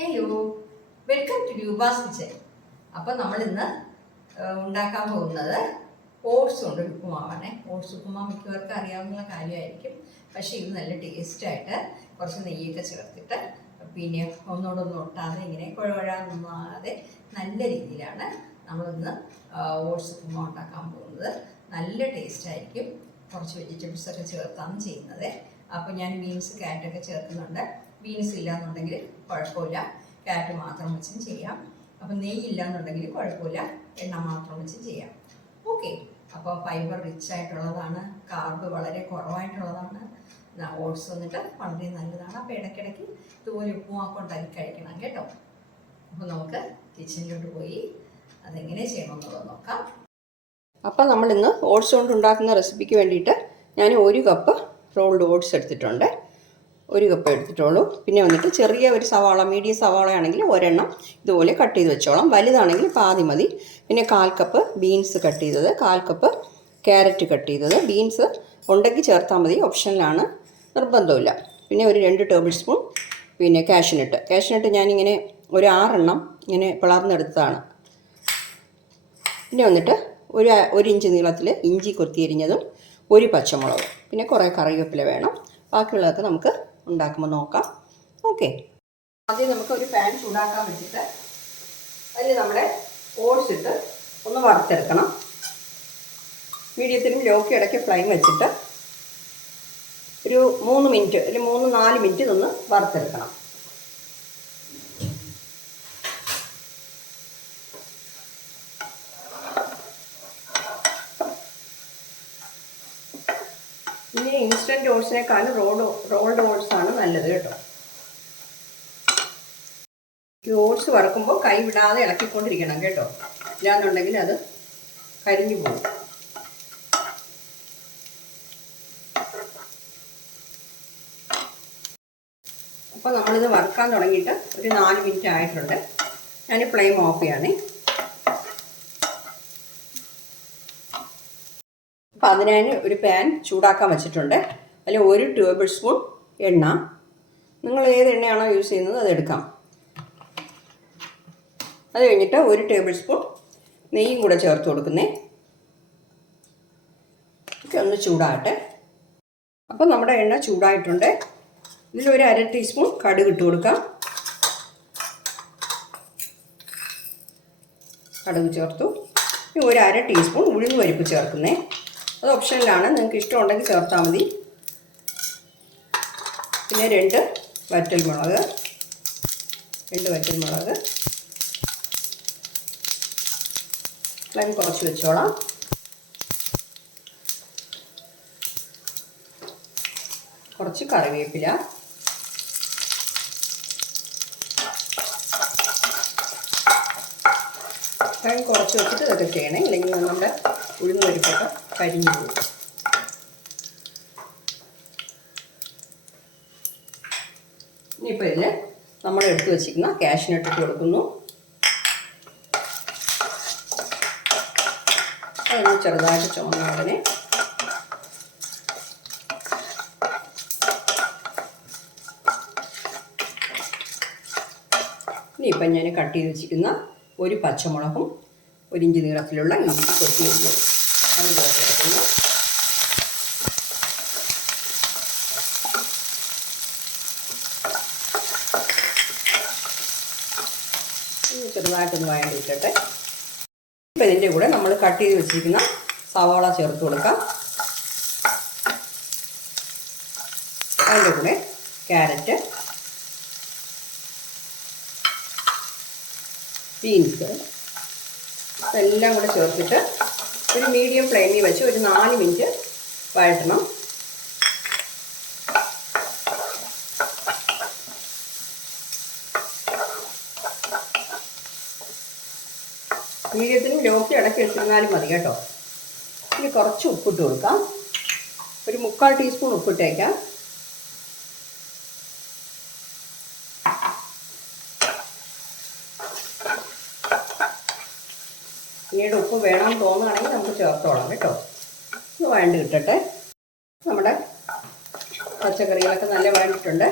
Hello welcome to Roopa's kitchen appam നമ്മൾ ഇന്ന് ഉണ്ടാക്കാൻ പോകുന്നത് ഓട്സ് കൊണ്ട് ഉപ്പുമാവാണേ. ഓട്സ് ഉപ്പുമാവ് മിക്കവർക്കും അറിയാവുന്ന കാര്യമായിരിക്കും. പക്ഷേ ഇത് നല്ല ടേസ്റ്റായിട്ട് കുറച്ച് നെയ്യൊക്കെ ചേർത്തിട്ട് പിന്നെ ഒന്നോടൊന്നും ഒട്ടാതെ ഇങ്ങനെ കുഴവഴാതെ നല്ല രീതിയിലാണ് നമ്മളിന്ന് ഓട്സ് ഉപ്പുമാവ് ഉണ്ടാക്കാൻ പോകുന്നത്. നല്ല ടേസ്റ്റായിരിക്കും കുറച്ച് വെജിറ്റബിൾസ് ഒക്കെ ചേർത്താണ് ചെയ്യുന്നത്. അപ്പോൾ ഞാൻ ബീൻസ് ക്യാരറ്റൊക്കെ ചേർക്കുന്നുണ്ട്. ബീൻസ് ഇല്ലാന്നുണ്ടെങ്കിൽ കുഴപ്പമില്ല. ക്യാരറ്റ് മാത്രം വെച്ചും ചെയ്യാം. അപ്പം നെയ്യ് ഇല്ലാന്നുണ്ടെങ്കിൽ കുഴപ്പമില്ല. എണ്ണ മാത്രം വെച്ചും ചെയ്യാം. ഓക്കെ. അപ്പോൾ ഫൈബർ റിച്ച് ആയിട്ടുള്ളതാണ്. കാർബ് വളരെ കുറവായിട്ടുള്ളതാണ്. ഓട്സ് വന്നിട്ട് വളരെ നല്ലതാണ്. അപ്പോൾ ഇടയ്ക്കിടയ്ക്ക് ഇതുപോലെ ഉപ്പുമാക്കം ഉണ്ടാക്കി കഴിക്കണം കേട്ടോ. അപ്പോൾ നമുക്ക് കിച്ചണിലോട്ട് പോയി അതെങ്ങനെ ചെയ്യണമെന്നുള്ളത് നോക്കാം. അപ്പം നമ്മൾ ഇന്ന് ഓട്സ് കൊണ്ട് ഉണ്ടാക്കുന്ന റെസിപ്പിക്ക് വേണ്ടിയിട്ട് ഞാൻ ഒരു കപ്പ് റോൾഡ് ഓട്സ് എടുത്തിട്ടുണ്ട്. ഒരു കപ്പ് എടുത്തിട്ടുള്ളൂ. പിന്നെ വന്നിട്ട് ചെറിയ ഒരു സവാള മീഡിയം സവാള ആണെങ്കിൽ ഒരെണ്ണം ഇതുപോലെ കട്ട് ചെയ്ത് വെച്ചോളാം. വലുതാണെങ്കിൽ പാതി മതി. പിന്നെ കാൽ കപ്പ് ബീൻസ് കട്ട് ചെയ്തത്. കാൽ കപ്പ് ക്യാരറ്റ് കട്ട് ചെയ്തത്. ബീൻസ് ഉണ്ടെങ്കിൽ ചേർത്താൽ മതി. ഓപ്ഷനിലാണ് നിർബന്ധമില്ല പിന്നെ ഒരു രണ്ട് ടേബിൾ സ്പൂൺ പിന്നെ കാഷ്നട്ട് കാഷ്നട്ട് ഞാനിങ്ങനെ ഒരു ആറെണ്ണം ഇങ്ങനെ പിളർന്നെടുത്തതാണ്. പിന്നെ വന്നിട്ട് ഒരു ഒരു ഇഞ്ച് നീളത്തിൽ ഇഞ്ചി കൊത്തിയരിഞ്ഞതും ഒരു പച്ചമുളക്. പിന്നെ കുറേ കറിവേപ്പില വേണം. ബാക്കിയുള്ളതൊക്കെ നമുക്ക് ഉണ്ടാക്കുമ്പോൾ നോക്കാം. ഓക്കെ ആദ്യം നമുക്ക് ഒരു പാൻ ചൂടാക്കാൻ വെച്ചിട്ട് അതിൽ നമ്മുടെ ഓട്സ് ഇട്ട് ഒന്ന് വറുത്തെടുക്കണം. മീഡിയത്തിലും ലോക്കി ഇടയ്ക്ക് ഫ്ലെയിം വെച്ചിട്ട് ഒരു മൂന്ന് മിനിറ്റ് ഒരു മൂന്ന് നാല് മിനിറ്റ് ഇതൊന്ന് വറുത്തെടുക്കണം ഇനി ഇൻസ്റ്റന്റ് ഓട്സിനേക്കാളും റോഡ് റോൾഡ് ഓട്സ് ആണ് നല്ലത് കേട്ടോ. ഈ ഓട്സ് വറക്കുമ്പോൾ കൈ വിടാതെ ഇളക്കിക്കൊണ്ടിരിക്കണം കേട്ടോ. ഇല്ലാന്നുണ്ടെങ്കിൽ അത് കരിഞ്ഞു പോകും. അപ്പോൾ നമ്മളിത് വറുക്കാൻ തുടങ്ങിയിട്ട് ഒരു നാല് മിനിറ്റ് ആയിട്ടുണ്ട്. ഞാൻ ഫ്ലെയിം ഓഫ് ചെയ്യണേ. അപ്പം അതിനായി ഒരു പാൻ ചൂടാക്കാൻ വെച്ചിട്ടുണ്ട്. അതിൽ ഒരു ടേബിൾ സ്പൂൺ എണ്ണ. നിങ്ങൾ ഏത് എണ്ണയാണോ യൂസ് ചെയ്യുന്നത് അതെടുക്കാം അത് കഴിഞ്ഞിട്ട് ഒരു ടേബിൾ സ്പൂൺ നെയ്യും കൂടെ ചേർത്ത് കൊടുക്കുന്നേ. ഒന്ന് ചൂടാകട്ടെ. അപ്പോൾ നമ്മുടെ എണ്ണ ചൂടായിട്ടുണ്ട്. ഇതിലൊരു അര ടീസ്പൂൺ കടുക് ഇട്ട് കൊടുക്കാം. കടുക് ചേർത്തു. ഇനി ഒരു അര ടീസ്പൂൺ ഉഴുന്ന് പരിപ്പ് ചേർക്കുന്നേ. അത് ഓപ്ഷനിലാണ് നിങ്ങൾക്ക് ഇഷ്ടമുണ്ടെങ്കിൽ ചേർത്താൽ മതി. പിന്നെ രണ്ട് വറ്റൽമുളക്. രണ്ട് വറ്റൽമുളക്. ഫ്ലെയിം കുറച്ച് വെച്ചോളാം. കുറച്ച് കറിവേപ്പില. ഫ്ലെയിം കുറച്ച് വെച്ചിട്ട് ഇതൊക്കെ ചെയ്യണേ ഇല്ലെങ്കിൽ നമ്മുടെ ഉഴുന്നൊരുപ്പൊക്കെ കരിഞ്ഞു പോകും ഇനിയിപ്പോൾ ഇതിൽ നമ്മൾ എടുത്തു വച്ചിരിക്കുന്ന കാഷ്നട്ട് ഇട്ട് കൊടുക്കുന്നു. അതൊന്ന് ചെറുതായിട്ട് ചുമന്ന ഉടനെ. ഇനിയിപ്പം ഞാൻ കട്ട് ചെയ്ത് വെച്ചിരിക്കുന്ന ഒരു പച്ചമുളകും ഒരു ഇഞ്ച് നീളത്തിലുള്ള ഇഞ്ചി കൊത്തി അത് ചേർത്തെടുക്കുന്നു ചെറുതായിട്ടൊന്ന് വഴണ്ടിരിക്കട്ടെ ഇപ്പം ഇതിന്റെ കൂടെ നമ്മൾ കട്ട് ചെയ്ത് വെച്ചിരിക്കുന്ന സവാള ചേർത്ത് കൊടുക്കാം. അതിന്റെ കൂടെ ക്യാരറ്റ് ബീൻസ് ഇതെല്ലാം കൂടെ ചേർത്തിട്ട് ഒരു മീഡിയം ഫ്ലെയിമിൽ വെച്ച് ഒരു നാല് മിനിറ്റ് വഴറ്റണം. മീഡിയത്തിനും ലോക്കി ഇടയ്ക്ക് വെച്ചിരുന്നാലും മതി കേട്ടോ. ഇനി കുറച്ച് ഉപ്പിട്ട് കൊടുക്കാം. ഒരു മുക്കാൽ ടീസ്പൂൺ ഉപ്പിട്ടേക്കാം. പിന്നീട് ഉപ്പ് വേണമെന്ന് തോന്നുകയാണെങ്കിൽ നമുക്ക് ചേർത്തോളാം കേട്ടോ. ഇത് വഴണ്ട് കിട്ടട്ടെ. നമ്മുടെ പച്ചക്കറികളൊക്കെ നല്ല വഴണ്ടിട്ടുണ്ട്.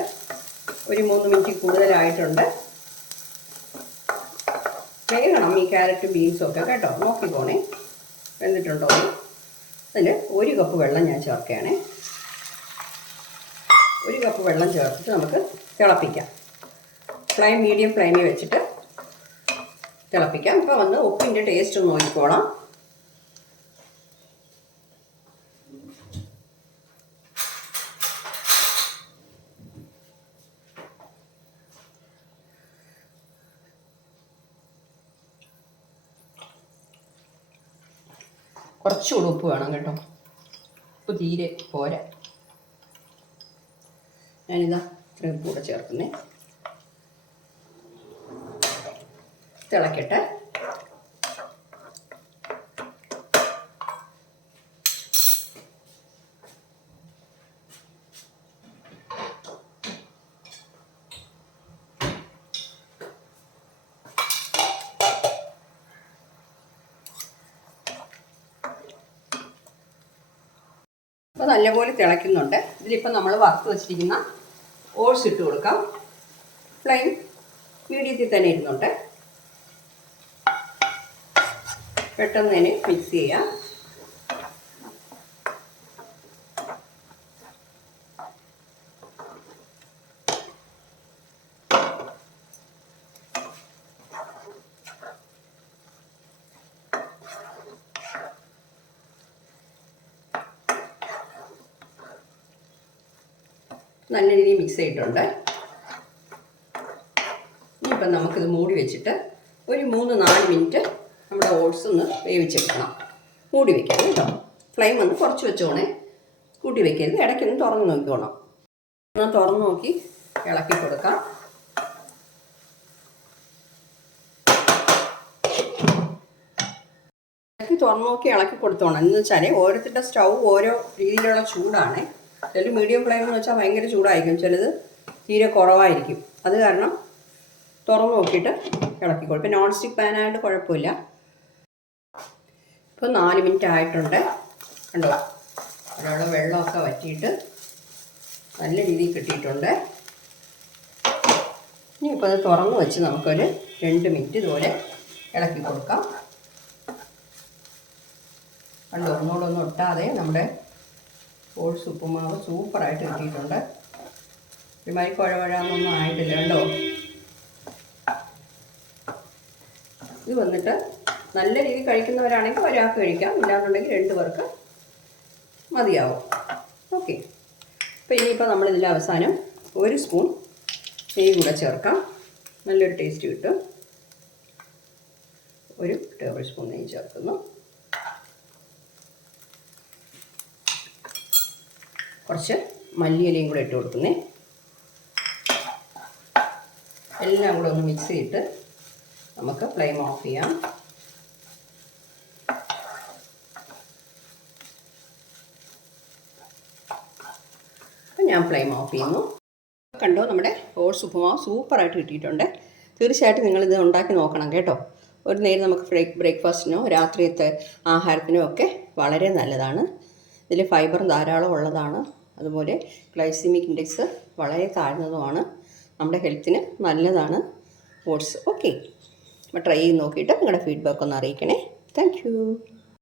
ഒരു മൂന്ന് മിനിറ്റ് കൂടുതലായിട്ടുണ്ട്. വേകണം ഈ ക്യാരറ്റും ബീൻസും ഒക്കെ കേട്ടോ നോക്കിക്കോണേ വെന്നിട്ടുണ്ടോ അതിൽ ഒരു കപ്പ് വെള്ളം ഞാൻ ചേർക്കുകയാണേ. ഒരു കപ്പ് വെള്ളം ചേർത്തിട്ട് നമുക്ക് തിളപ്പിക്കാം. ഫ്ലെയിം മീഡിയം ഫ്ലെയിമിൽ വെച്ചിട്ട് തിളപ്പിക്കാം. ഇപ്പോൾ വന്ന് ഉപ്പിന്റെ ടേസ്റ്റ് നോക്കിക്കോളാം. കുറച്ചുകൂടി ഉപ്പ് വേണം കേട്ടോ. ഉപ്പ് തീരെ പോരാ. ഞാനിതാ ഇത്രയും ഉപ്പ് കൂടെ ചേർക്കുന്നേ. തിളക്കട്ടെ. അപ്പോൾ നല്ലപോലെ തിളയ്ക്കുന്നുണ്ട്. ഇതിലിപ്പോൾ നമ്മൾ വറുത്ത് വെച്ചിരിക്കുന്ന ഓട്സ് ഇട്ട് കൊടുക്കാം. ഫ്ലെയിം മീഡിയത്തിൽ തന്നെ ഇരുന്നുണ്ട് പെട്ടെന്ന് തന്നെ മിക്സ് ചെയ്യാം. നല്ല രീതിയിൽ മിക്സ് ചെയ്തിട്ടുണ്ട്. ഇനിയിപ്പം നമുക്കിത് മൂടി വെച്ചിട്ട് ഒരു മൂന്ന് നാല് മിനിറ്റ് നമ്മുടെ ഓട്സ് ഒന്ന് വേവിച്ചെടുക്കണം. മൂടി വെക്കരുത് കേട്ടോ. ഫ്ലെയിം ഒന്ന് കുറച്ച് വെച്ചോണേ. കൂട്ടി വെക്കരുത്. ഇടയ്ക്കൊന്ന് തുറന്ന് നോക്കിക്കോണം. ഒന്ന് തുറന്ന് നോക്കി ഇളക്കി കൊടുക്കാം. ഇളക്കി തുറന്ന് നോക്കി ഇളക്കി കൊടുത്തോണം. എന്ന് വെച്ചാൽ ഓരോരുത്തരുടെ സ്റ്റൗ ഓരോ രീതിയിലുള്ള ചൂടാണ്. ചിലർ മീഡിയം ഫ്ലെയിം എന്ന് വെച്ചാൽ ഭയങ്കര ചൂടായിരിക്കും. ചിലത് തീരെ കുറവായിരിക്കും. അത് കാരണം തുറന്ന് നോക്കിയിട്ട് ഇളക്കിക്കോളും. ഇപ്പം നോൺ സ്റ്റിക്ക് പാനായിട്ട് കുഴപ്പമില്ല. ഇപ്പോൾ നാല് മിനിറ്റ് ആയിട്ടുണ്ട്. കണ്ടോ? ഒരാൾ വെള്ളമൊക്കെ വറ്റിയിട്ട് നല്ല രീതിയിൽ കിട്ടിയിട്ടുണ്ട്. ഇനിയിപ്പോൾ അത് തുറന്ന് വെച്ച് നമുക്കൊരു രണ്ട് മിനിറ്റ് ഇതുപോലെ ഇളക്കി കൊടുക്കാം കണ്ടോ? ഒന്നുകൂടെ ഒന്നും ഒട്ടാതെ നമ്മുടെ ഓട്സ് ഉപ്പുമാവ് സൂപ്പറായിട്ട് കിട്ടിയിട്ടുണ്ട്. ഒരുമാതിരി കുഴവഴാന്നൊന്നും ആയിട്ടില്ല കണ്ടോ? ഇത് വന്നിട്ട് നല്ല രീതിയിൽ കഴിക്കുന്നവരാണെങ്കിൽ ഒരാൾക്ക് കഴിക്കാം ഇല്ലാന്നുണ്ടെങ്കിൽ രണ്ട് പേർക്ക് മതിയാവും. ഓക്കെ. അപ്പോൾ ഇനിയിപ്പോൾ നമ്മളിതിൽ അവസാനം ഒരു സ്പൂൺ നെയ്യ് കൂടെ ചേർക്കാം. നല്ലൊരു ടേസ്റ്റ് കിട്ടും. ഒരു ടേബിൾ സ്പൂൺ നെയ്യ് ചേർക്കുന്നു. കുറച്ച് മല്ലിയിലയും കൂടെ ഇട്ട് കൊടുക്കുന്നേ. എല്ലാം കൂടെ ഒന്ന് മിക്സ് ചെയ്തിട്ട് നമുക്ക് ഫ്ലെയിം ഓഫ് ചെയ്യാം. അപ്പം ഞാൻ ഫ്ലെയിം ഓഫ് ചെയ്യുന്നു. കണ്ടോ നമ്മുടെ ഓട്സ് ഉപ്പുമാവ് സൂപ്പറായിട്ട് കിട്ടിയിട്ടുണ്ട്. തീർച്ചയായിട്ടും നിങ്ങളിത് ഉണ്ടാക്കി നോക്കണം കേട്ടോ. ഒരു നേരം നമുക്ക് ബ്രേക്ക് ബ്രേക്ക്ഫാസ്റ്റിനോ രാത്രിയത്തെ ആഹാരത്തിനോ ഒക്കെ വളരെ നല്ലതാണ്. ഇതിൽ ഫൈബർ ധാരാളം ഉള്ളതാണ്. അതുപോലെ ഗ്ലൈസിമിക് ഇൻഡെക്സ് വളരെ താഴ്ന്നതുമാണ്. നമ്മുടെ ഹെൽത്തിന് നല്ലതാണ്. ഓട്സ് ഓക്കെ അപ്പോൾ ട്രൈ ചെയ്ത് നോക്കിയിട്ട് നിങ്ങളുടെ ഫീഡ്ബാക്ക് ഒന്ന് അറിയിക്കണേ. താങ്ക്